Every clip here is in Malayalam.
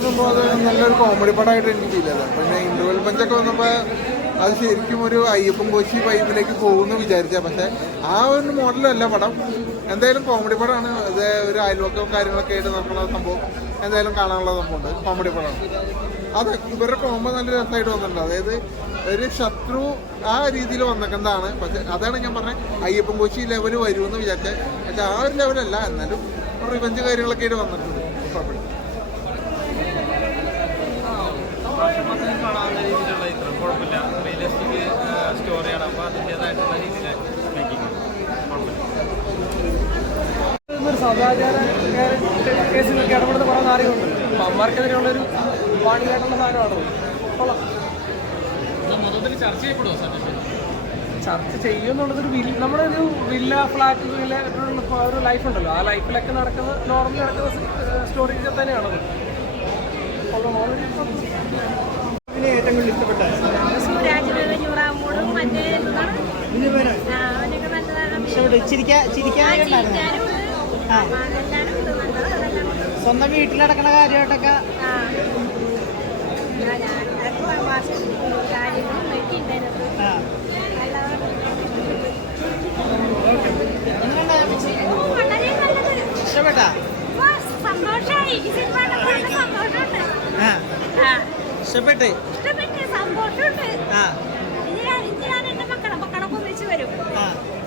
അത് നല്ലൊരു കോമഡി പടമായിട്ട് എനിക്ക് ഫീൽ ചെയ്തത്. പിന്നെ ഇന്റർവെൽ പഞ്ചൊക്കെ വന്നപ്പോൾ അത് ശരിക്കും ഒരു അയ്യപ്പൻ കോശി വൈബിലേക്ക് പോകുമെന്ന് വിചാരിച്ചാൽ, പക്ഷെ ആ ഒരു മോഡലല്ല പടം. എന്തായാലും കോമഡി പടമാണ്. അത് ഒരു അയൽവക്കവും കാര്യങ്ങളൊക്കെ ആയിട്ട് നടക്കുന്ന സംഭവം എന്തായാലും കാണാനുള്ള സംഭവമുണ്ട്. കോമഡി പടമാണ് അത്. ഇവരുടെ കോമ്പോ നല്ല രസമായിട്ട് വന്നിട്ടുണ്ട്. അതായത് ഒരു ശത്രു ആ രീതിയിൽ വന്നേക്കുന്നതാണ്. പക്ഷെ അതാണ് ഞാൻ പറഞ്ഞത്, അയ്യപ്പൻ കോശി ലെവൽ വരുമെന്ന് വിചാരിച്ചത്. പക്ഷെ ആ ഒരു ലെവലല്ല, എന്നാലും റിവഞ്ച് കാര്യങ്ങളൊക്കെ ആയിട്ട് വന്നിട്ടുണ്ട്. കുഴപ്പമില്ല. കാണാവുന്ന രീതിയിലുള്ള ഇത്ര കുഴപ്പമില്ല. റിയലിസ്റ്റിക് സ്റ്റോറിയാണ്. അപ്പോൾ അതിൻ്റേതായിട്ടുള്ള രീതിയിൽ മേക്കിംഗ് സദാചാര കേസുകൾക്ക് ഇടപെടുന്ന കുറേ കാര്യങ്ങളുണ്ട്. അപ്പം അമ്മമാർക്കെതിരെയുള്ളൊരു വാണിയായിട്ടുള്ള സാധനമാണോ? മൊത്തത്തിൽ ചർച്ച ചെയ്യപ്പെടുമോ? ചർച്ച ചെയ്യുന്നുള്ളതൊരു നമ്മുടെ ഒരു വില്ല ഫ്ലാറ്റ് ഒരു ലൈഫ് ഉണ്ടല്ലോ, ആ ലൈഫിലൊക്കെ നടക്കുന്ന നോർമലി നടക്കുന്ന സ്റ്റോറീസ് തന്നെയാണത്. ഏറ്റവും കൂടുതൽ ഇഷ്ടപ്പെട്ട സ്വന്തം വീട്ടിലടക്കണ കാര്യമായിട്ടൊക്കെ ഇഷ്ടപ്പെട്ടാ? ഇഷ്ടപ്പെട്ട്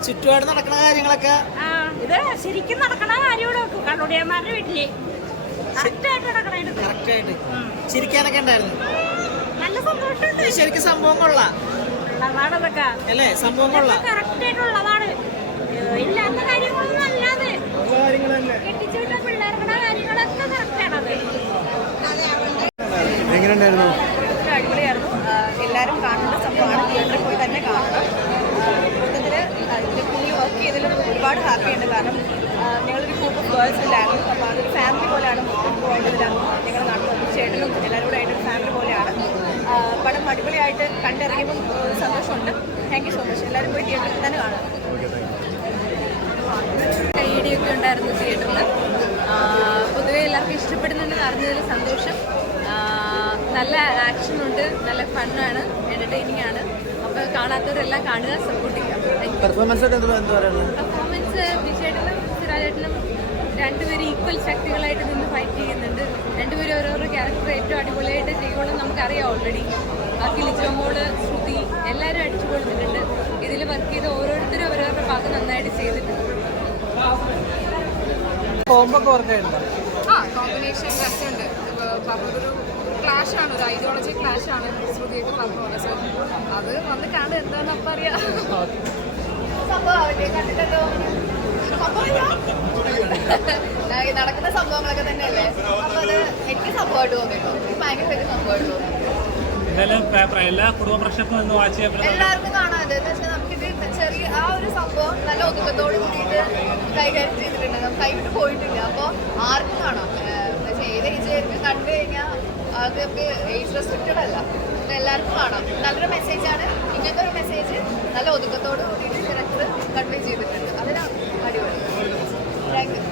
ചുറ്റുപാട് നടക്കുന്ന കാര്യങ്ങളൊക്കെ ഇത് ശരിക്കും നടക്കണ കാര്യങ്ങളൊക്കെ കണ്ണുടിയന്മാരുടെ വീട്ടില് കറക്റ്റായിട്ട് ചിരിക്കാനൊക്കെ ഉണ്ടായിരുന്നു. നല്ല സന്തോഷമുണ്ട്. ശരിക്കും സംഭവം കൊള്ളാം അല്ലേ? സംഭവം കൊള്ളാം. കറക്റ്റ് ആയിട്ടുള്ളതാണ്. ഇല്ലാത്ത കാര്യങ്ങളൊന്നും അല്ലാതെ കെട്ടിച്ചുവിട്ട പിള്ളേരുടെ കാര്യങ്ങളൊക്കെ കറക്റ്റാണത്. എങ്ങനെയുണ്ടായിരുന്നു? അടിപൊളിയായിരുന്നു. എല്ലാവരും കാണേണ്ട സംഭവമാണ്. തിയേറ്ററിൽ പോയി തന്നെ കാണണം. മൊത്തത്തിൽ ഇതിൽ പുള്ളി വർക്ക് ചെയ്തതിൽ ഒരുപാട് ഹാപ്പിയുണ്ട്. കാരണം ഞങ്ങളൊരു ഗ്രൂപ്പ് ഓഫ് ഗേൾസിലായിരുന്നു. അപ്പോൾ അതൊരു ഫാമിലി പോലെയാണ്. മൊത്തം പോകേണ്ടതിലാണ് ഞങ്ങളുടെ നാട്ടിൽ ചേട്ടനും എല്ലാവരും കൂടെ ആയിട്ടൊരു ഫാമിലി പോലെയാണ്. പടം അടിപൊളിയായിട്ട് കണ്ടിറങ്ങിയപ്പം സന്തോഷമുണ്ട്. Thank you so much. എല്ലാവരും പോയി തിയേറ്ററിൽ തന്നെ കാണാം. കൈയടിയൊക്കെ ഉണ്ടായിരുന്നു തിയേറ്ററിൽ. പൊതുവെ എല്ലാവർക്കും ഇഷ്ടപ്പെടുന്നുണ്ടെന്ന് അറിഞ്ഞതിൽ സന്തോഷം. നല്ല ആക്ഷനുണ്ട്, നല്ല ഫണ്ണാണ്, എൻ്റർടൈനിങ് ആണ്. അപ്പോൾ കാണാത്തവരെല്ലാം കാണുക, സപ്പോർട്ട് ചെയ്യുക. പെർഫോമൻസ് വിജയേട്ടനും സിറാജേട്ടനും രണ്ടുപേരും ഈക്വൽ ശക്തികളായിട്ട് നിന്ന് ഫൈറ്റ് ചെയ്യുന്നുണ്ട്. രണ്ടുപേരും ഓരോരോ ക്യാരക്ടർ ഏറ്റവും അടിപൊളിയായിട്ട് ചെയ്യുമെന്ന് നമുക്കറിയാം ഓൾറെഡി. ബാക്കി ലിജോമോള്, ശ്രുതി എല്ലാവരും അടിച്ചു കൊടുത്തിട്ടുണ്ട്. ഇതിൽ വർക്ക് ചെയ്ത് ഓരോരുത്തരും അവരവരുടെ ഭാഗം നന്നായിട്ട് ചെയ്തിട്ടുണ്ട്. കോമ്പിനേഷൻ രസമുണ്ട്. ഒരു ക്ലാഷാണ്, ഒരു ഐഡിയോളജി ക്ലാഷാണ് ശ്രുതിയൊക്കെ പറഞ്ഞു പോലെ. സോ അത് വന്ന് കാണുക എന്താണെന്ന് അപ്പം അറിയാം. നടക്കുന്ന സംഭവങ്ങളൊക്കെ തന്നെയല്ലേ. അപ്പം അത് എനിക്ക് സംഭവമായിട്ട് തോന്നിട്ടോ. എനിക്ക് ഭയങ്കര സംഭവമായിട്ട് തോന്നി. എല്ലാവർക്കും കാണാം. അത് എന്ന് വെച്ചാൽ നമുക്കിത് ചെറിയ ആ ഒരു സംഭവം നല്ല ഒതുക്കത്തോട് കൂടിയിട്ട് കൈകാര്യം ചെയ്തിട്ടുണ്ട്. നമുക്ക് കൈവിട്ട് പോയിട്ടില്ല. അപ്പോൾ ആർക്കും കാണാം. ഏത് ഏജ് കണ്ടു കഴിഞ്ഞാൽ അത് നമുക്ക് ഏജ് റെസ്ട്രിക്റ്റഡ് അല്ല. എല്ലാവർക്കും കാണാം. നല്ലൊരു മെസ്സേജാണ്. ഇങ്ങനത്തെ ഒരു മെസ്സേജ് നല്ല ഒതുക്കത്തോട് കൂടിയിട്ട് ഡയറക്ടർ കൺവേ ചെയ്തിട്ടുണ്ട്. അതിനാണ് അടിപൊളി. Thank you.